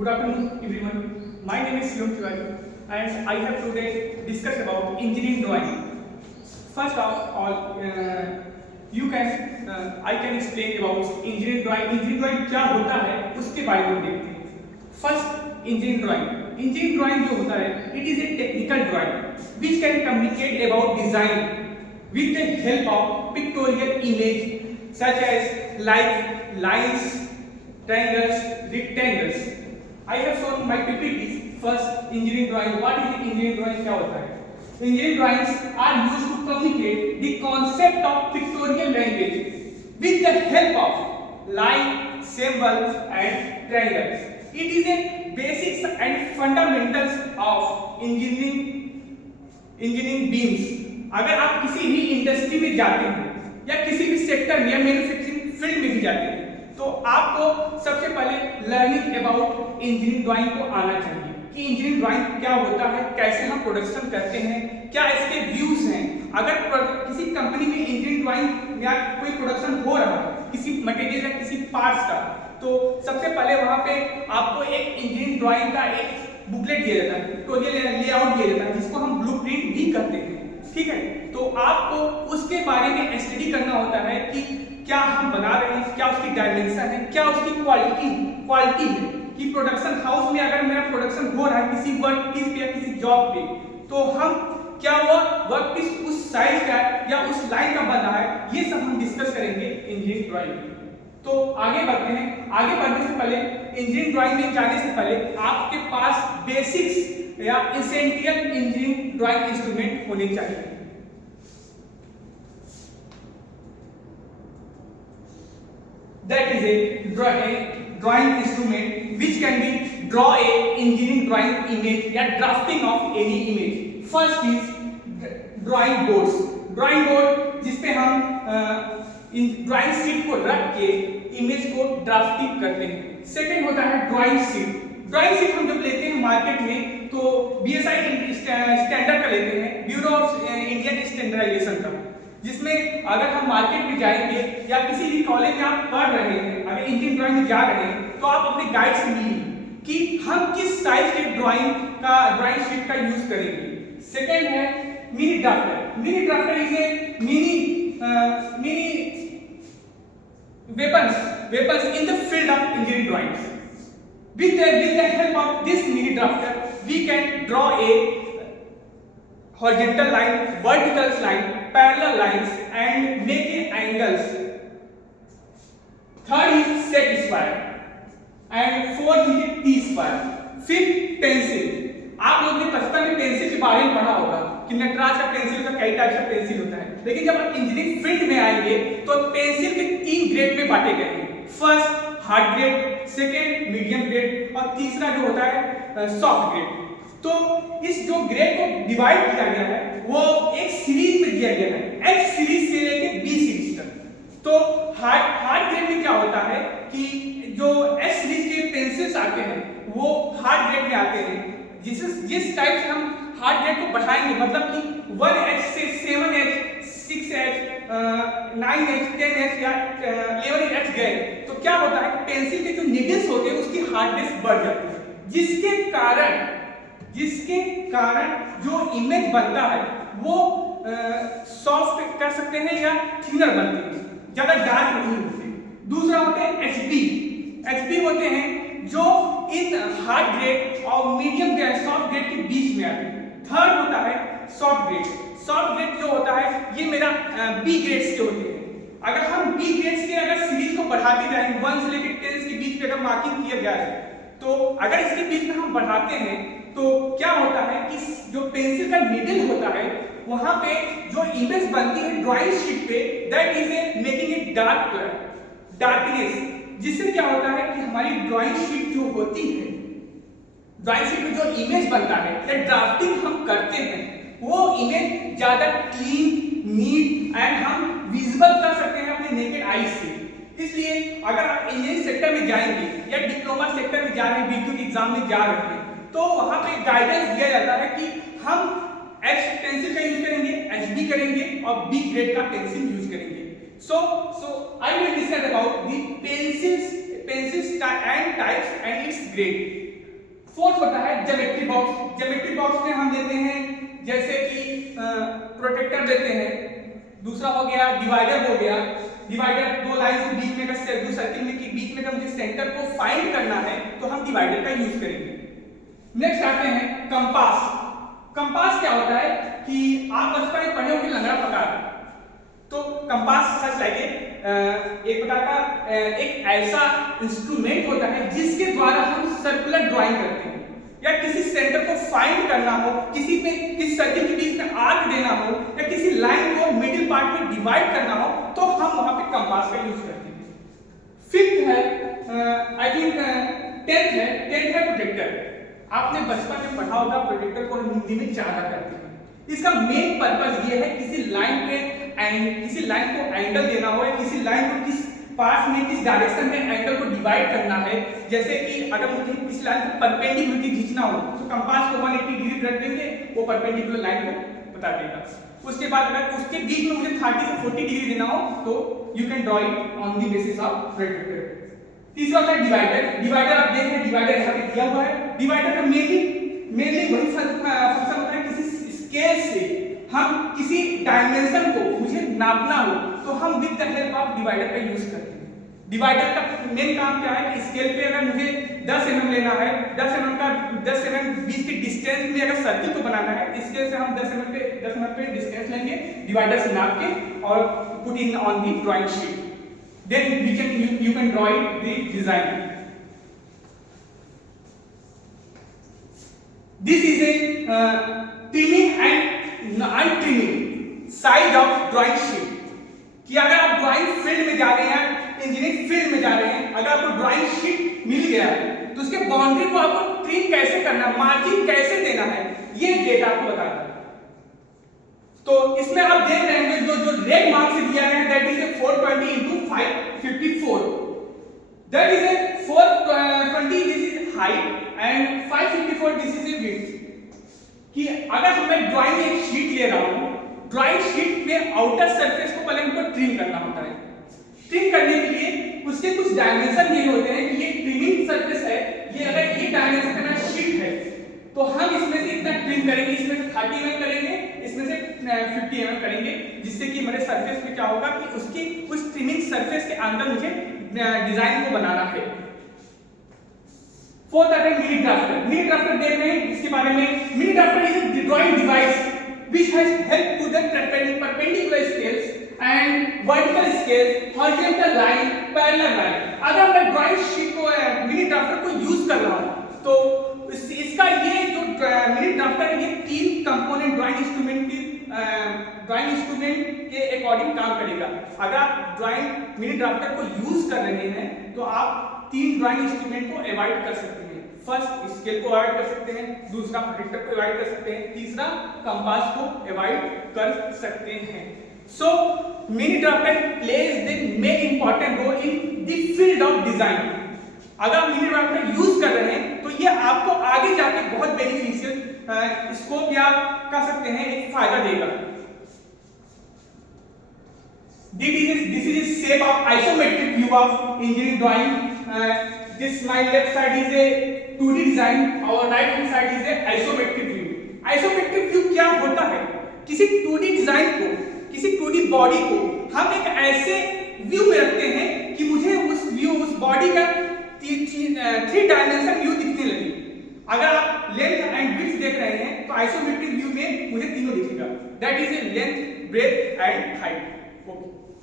Good afternoon, everyone. My name is Shivam Tiwari, and I have today discuss about engineering drawing. First of all, I can explain about engineering drawing. Engineering drawing क्या होता है उसके बारे में देखते हैं. First, engineering drawing. Engineering drawing जो होता है, it is a technical drawing which can communicate about design with the help of pictorial image such as like lines, triangles, rectangles. I have shown my PPTs. First, engineering drawing. What is engineering drawing? क्या होता है? Engineering drawings are used to communicate the concept of pictorial language with the help of line, symbols, and triangles. It is a basics and fundamentals of engineering beams. अगर आप किसी भी industry में जाते हैं या किसी भी सेक्टर में या मैन्युफैक्चरिंग फील्ड में भी जाते हैं तो आपको सबसे पहले लर्निंग अबाउट इंजीनियरिंग ड्राइंग को आना चाहिए कि इंजीनियरिंग ड्राइंग क्या होता है, कैसे हम प्रोडक्शन करते हैं, क्या इसके व्यूज हैं. अगर किसी कंपनी में इंजीनियरिंग ड्राइंग या कोई प्रोडक्शन हो रहा है किसी मटेरियल या किसी पार्ट्स का, तो सबसे पहले वहां पे आपको एक इंजीनियरिंग ड्राइंग का एक बुकलेट दिया जाता है, पिक्टोरियल लेआउट दिया जाता है, जिसको हम ब्लूप्रिंट भी कहते हैं. ठीक है, तो आपको उसके बारे में स्टडी करना होता है कि क्या हम बना रहे हैं, क्या उसकी डायमेंशन है, क्या उसकी क्वालिटी है कि प्रोडक्शन हाउस में अगर मेरा प्रोडक्शन हो रहा है किसी वर्क पीस पे या किसी जॉब पे, तो हम क्या वो वर्क पीस उस साइज का या उस लाइन का बन रहा है, ये सब हम डिस्कस करेंगे इंजीनियरिंग ड्राइंग में. तो आगे बढ़ते हैं. आगे बढ़ने से पहले इंजीनियरिंग ड्राइंग में जाने से पहले आपके पास बेसिक्स या एसेंशियल इंजीनियरिंग ड्राइंग इंस्ट्रूमेंट होने चाहिए. That is a drawing instrument which can be draw a engineering drawing image या drafting of any image. First is drawing boards. Drawing board जिसपे हम ड्राइंग शीट को रख के इमेज को ड्राफ्टिंग करते हैं. सेकंड होता है ड्राइंग शीट. ड्राइंग शीट हम जब लेते हैं मार्केट में तो BSI स्टैंडर्ड का लेते हैं, ब्यूरो ऑफ इंडियन स्टैंडर्डाइजेशन का, जिसमें अगर हम मार्केट में जाएंगे या किसी भी कॉलेज में आप पढ़ रहे हैं, अगर इंजीनियरिंग ड्राइंग में जा रहे हैं, तो आप अपने गाइड से मिलिए कि हम किस साइज के ड्राइंग शीट का यूज करेंगे. सेकंड है mini drafter. Mini drafter is a mini weapons in the field of engineering drawings. With the help of this mini drafter, we can draw a horizontal line, vertical line, parallel lines, and make angles. Third is set square, and fourth is T square. Fifth, pencil. आप लोग ने बचपन में pencil के बारे में पढ़ा होगा कि नटराज का पेंसिल का कई टाइप का पेंसिल होता है, लेकिन जब आप इंजीनियरिंग फील्ड में आएंगे तो पेंसिल के 3 ग्रेड में बांटे गए हैं. First hard grade, second medium grade और तीसरा जो होता है सॉफ्ट ग्रेड. तो इस जो ग्रेड को डिवाइड किया गया है वो एक सीरीज में दिया गया है, H सीरीज से लेके B सीरीज तक. तो हार्ड ग्रेड में क्या होता है कि जो H सीरीज के पेंसिल्स आते हैं वो हार्ड ग्रेड में आते हैं. जिस टाइप से हम हार्ड ग्रेड को बढ़ाएंगे, मतलब कि 1H से 7H, 6H, 9H, 10H या 11H गए, तो क्या होता है कि पेंसिल के जो नीडल्स होते हैं उसकी हार्डनेस बढ़ जाती है, जिसके कारण जो इमेज बनता है वो सॉफ्ट कर सकते हैं या थिनर बनते हैं, ज्यादा डार्क नहीं होते. दूसरा होते हैं HB होते हैं जो इन हार्ड ग्रेड और मीडियम ग्रेड, सॉफ्ट ग्रेड के बीच में आते हैं. थर्ड होता है सॉफ्ट ग्रेड. सॉफ्ट ग्रेड जो होता है ये मेरा B ग्रेड्स के होते हैं. अगर हम B ग्रेड्स के अगर सीरीज को बढ़ाते जाएंगे 1 से लेकर 10 के बीच में अगर मार्किंग किया जाए, तो अगर इसके बीच में हम बढ़ाते हैं तो क्या होता है कि जो पेंसिल का नीडल होता है वहां पे जो इमेज बनती है ड्राइंग शीट पे, that is A making it darkness, जिससे क्या होता है कि हमारी ड्राइंग शीट जो होती है, ड्राइंग शीट में जो इमेज बनता है या ड्राफ्टिंग हम करते हैं वो इमेज ज्यादा क्लीन, नीट एंड हम विजिबल कर सकते हैं अपने नेकेड आई से. इसलिए अगर आप इंजीनियरिंग सेक्टर में जाएंगे या डिप्लोमा सेक्टर में जा रहे हैं, BTech के एग्जाम में जा रहे हैं, तो वहां पे गाइडेंस दिया जाता है कि हम H पेंसिल का यूज करेंगे, HB करेंगे और B ग्रेड का पेंसिल यूज करेंगे. So I will discuss about the pencils and types and its grade. Fourth होता है ज्योमेट्री बॉक्स। ज्योमेट्री बॉक्स में हम देते हैं जैसे कि प्रोटेक्टर देते हैं, दूसरा हो गया डिवाइडर हो गया। डिवाइडर दो लाइन के बीच में का दो सर्किल में के बीच में का मुझे सेंटर को फाइंड करना है तो हम डिवाइडर का यूज करेंगे। नेक्स्ट आते हैं कंपास। कंपास क्या होता है कि आप बचपन में पढ़े होंगे लंगड़ा प्रकार, तो कंपास सच लाइक एक प्रकार का एक ऐसा इंस्ट्रूमेंट होता है जिसके द्वारा हम सर्कुलर ड्राइंग करते हैं या किसी सेंटर को फाइंड करना हो, किसी सर्किल के बीच में आर्क देना हो या किसी लाइन को मिडिल पार्ट में डिवाइड करना हो तो हम वहां पे कंपास का यूज करते हैं। फिफ्थ है आई थिंक टेंथ है प्रोटेक्टर। आपने बचपन में पढ़ा होगा प्रोटेक्टर को हिंदी में चादर कहते हैं। इसका मेन पर्पस ये है किसी लाइन को एंगल देना हो या किसी लाइन को किस पास में किस डायरेक्शन में एंगल को डिवाइड करना है। जैसे कि अगर मुझे किसी लाइन को परपेंडिकुलर खींचना हो तो कंपास को 180 डिग्री रख देंगे, वो परपेंडिकुलर लाइन को बता देगा। उसके बाद अगर उसके बीच में मुझे 30 से 40 डिग्री देना हो तो you can draw it on the basis of protractor. तीसरा होता है डिवाइडर। डिवाइडर आप देख रहे हैं, डिवाइडर यहाँ पे दिया हुआ है। डिवाइडर का मेनली वही फंक्शन होता है, किसी स्केल से हम किसी डायमेंशन को मुझे नापना हो तो हम with the help of divider का यूज करते हैं। डिवाइडर का मेन काम क्या है कि स्केल पे अगर मुझे 10 mm लेना है, 10 mm बीच के डिस्टेंस में अगर सर्किल को बनाना है, स्केल से हम 10 mm पे डिस्टेंस लेंगे डिवाइडर से नाप के और put in on the drawing sheet, then you can draw it the design. This is a trimming and untrimming side of drawing sheet. कि अगर आप ड्राइंग फील्ड में जा रहे हैं, इंजीनियरिंग फील्ड में जा रहे हैं, अगर आपको ड्राइंग शीट मिल गया है तो उसके बाउंड्री को आपको ट्रिम कैसे करना है, मार्जिन कैसे देना है, ये डेटा आपको बताता है। तो इसमें आप देख रहे हैं जो रेड मार्क से दिया गया है that is A 420 into 554, that is A 420 this is height and 554 this is a width. कि अगर मैं ड्राइंग एक शीट ले रहा हूं, ड्राइंग शीट में आउटर सरफेस को पहले हमको ट्रिम करना होता है। ट्रिम करने के लिए उसके कुछ डायमेंशन ये होते हैं कि ये ट्रिमिंग सरफेस है, ये अगर ये डायमेंशन का शीट है तो हम इसमें से इतना ट्रिम करेंगे, इसमें से 30 mm करेंगे, इसमें से 50 mm करेंगे, जिससे कि हमारे सरफेस पे क्या होगा कि उसकी उस ट्रिमिंग सरफेस के अंदर मुझे डिजाइन को बनाना है। फोर्थ आता है मिनी ड्राफ्टर। मिनी ड्राफ्टर देख रहे हैं इसके बारे में। Mini drafter is a drawing device which has helped to the perpendicular scales and vertical scales, horizontal line, parallel line। अगर मैं ड्राइंग शीट को मिनी ड्राफ्टर को यूज कर रहा हूं तो इसका ये जो मिनी ड्राफ्टर ये 3 कंपोनेंट ड्राइंग इंस्ट्रूमेंट के अकॉर्डिंग काम करेगा। अगर आप ड्राइंग मिनी ड्राफ्टर को यूज कर रहे हैं तो आप 3 ड्राइंग इंस्ट्रूमेंट को अवॉइड कर सकते हैं। फर्स्ट स्केल को अवॉइड कर सकते हैं, दूसरा प्रोटेक्टर को अवॉइड कर सकते हैं, तीसरा कंपास को अवॉइड कर सकते हैं। So mini drafter plays the main important role in the field of design. अगर आप मिनी ड्राफ्टर यूज कर रहे हैं तो ये आपको आगे जाके बहुत बेनिफिशियल स्कोप या कह सकते हैं एक फायदा देगा। This is a shape of isometric view of engineering drawing. This my left side is a 2D design और right hand side is a isometric view. Isometric view क्या होता है? किसी 2D डिजाइन को, किसी 2D बॉडी को हम एक ऐसे व्यू में रखते हैं कि मुझे उस बॉडी का 3 डायमेंशन व्यू दिखने लगे। अगर आप लेंथ एंड विड्थ देख रहे हैं तो आइसोमेट्रिक व्यू में मुझे तीनों दिखेगा, that is a length, breadth and height. Okay, so mini drafter plays the main important role in the field of design. अगर आप ड्राइंग मिनी ड्राफ्टर यूज कर रहे हैं तो ये आपको आगे जाके बहुत बेनिफिशियल स्कोप या कह सकते हैं एक फायदा देगा।